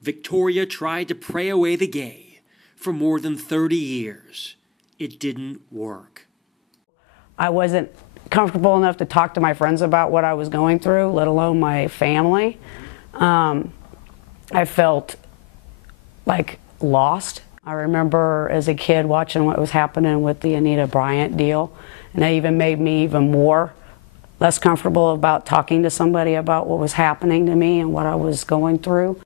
Victoria tried to pray away the gay for more than 30 years. It didn't work. I wasn't comfortable enough to talk to my friends about what I was going through, let alone my family. I felt like lost. I remember as a kid watching what was happening with the Anita Bryant deal, and it even made me even more less comfortable about talking to somebody about what was happening to me and what I was going through.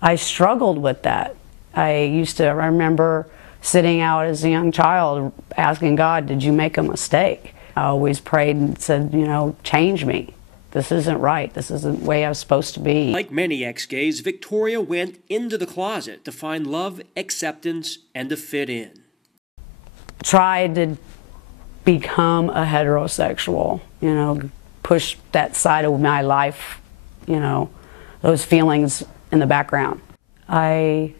I struggled with that. I remember sitting out as a young child asking God, did you make a mistake? I always prayed and said, you know, change me. This isn't right. This isn't the way I was supposed to be. Like many ex-gays, Victoria went into the closet to find love, acceptance, and to fit in. Tried to become a heterosexual, you know, push that side of my life, you know, those feelings in the background. I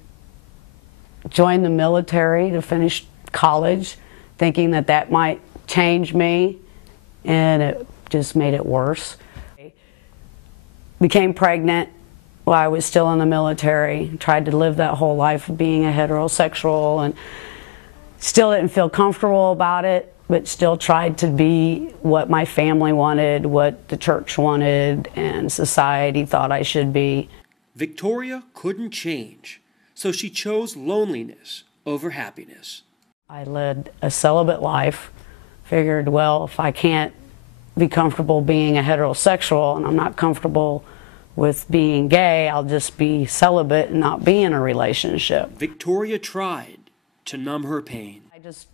joined the military to finish college, thinking that that might change me, and it just made it worse. Became pregnant while I was still in the military, tried to live that whole life of being a heterosexual, and still didn't feel comfortable about it, but still tried to be what my family wanted, what the church wanted, and society thought I should be. Victoria couldn't change, so she chose loneliness over happiness. I led a celibate life, figured, well, if I can't be comfortable being a heterosexual and I'm not comfortable with being gay, I'll just be celibate and not be in a relationship. Victoria tried to numb her pain. I just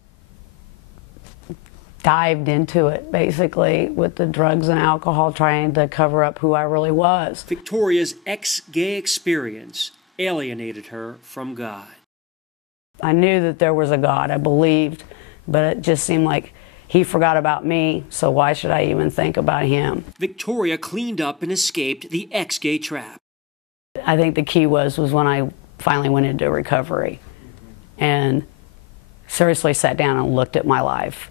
dived into it, basically, with the drugs and alcohol, trying to cover up who I really was. Victoria's ex-gay experience alienated her from God. I knew that there was a God, I believed, but it just seemed like he forgot about me, so why should I even think about him? Victoria cleaned up and escaped the ex-gay trap. I think the key was when I finally went into recovery and seriously sat down and looked at my life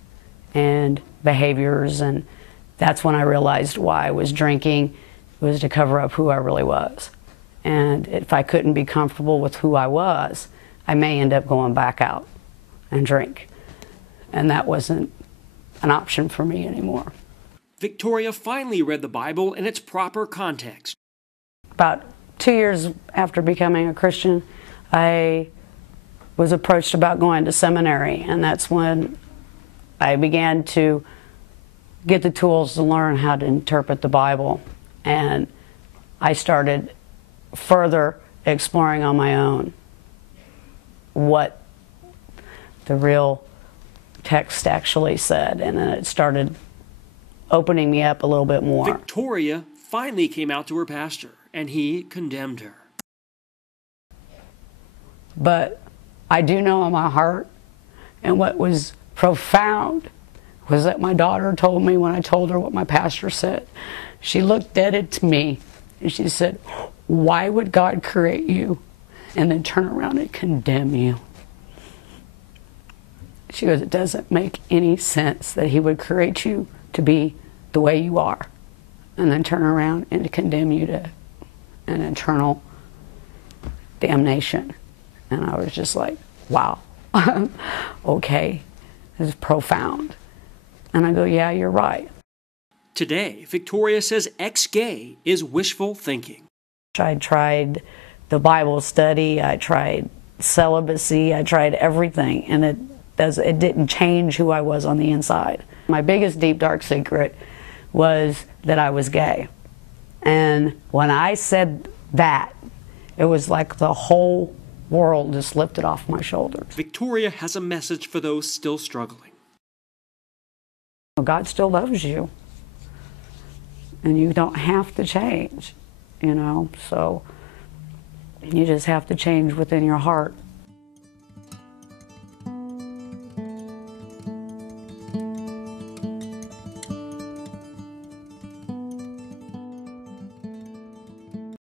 and behaviors, and that's when I realized why I was drinking was to cover up who I really was. And if I couldn't be comfortable with who I was, I may end up going back out and drink. And that wasn't an option for me anymore. Victoria finally read the Bible in its proper context. About 2 years after becoming a Christian, I was approached about going to seminary, and that's when I began to get the tools to learn how to interpret the Bible. And I started further exploring on my own what the real text actually said, and then it started opening me up a little bit more. Victoria finally came out to her pastor, and he condemned her. But I do know in my heart, and what was profound was that my daughter told me when I told her what my pastor said, she looked dead at me and she said, why would God create you and then turn around and condemn you? She goes, it doesn't make any sense that he would create you to be the way you are and then turn around and condemn you to an eternal damnation. And I was just like, wow, okay, this is profound. And I go, yeah, you're right. Today, Victoria says ex-gay is wishful thinking. I tried the Bible study, I tried celibacy, I tried everything, and it didn't change who I was on the inside. My biggest deep dark secret was that I was gay. And when I said that, it was like the whole world just lifted off my shoulders. Victoria has a message for those still struggling. God still loves you. And you don't have to change, you know, so you just have to change within your heart.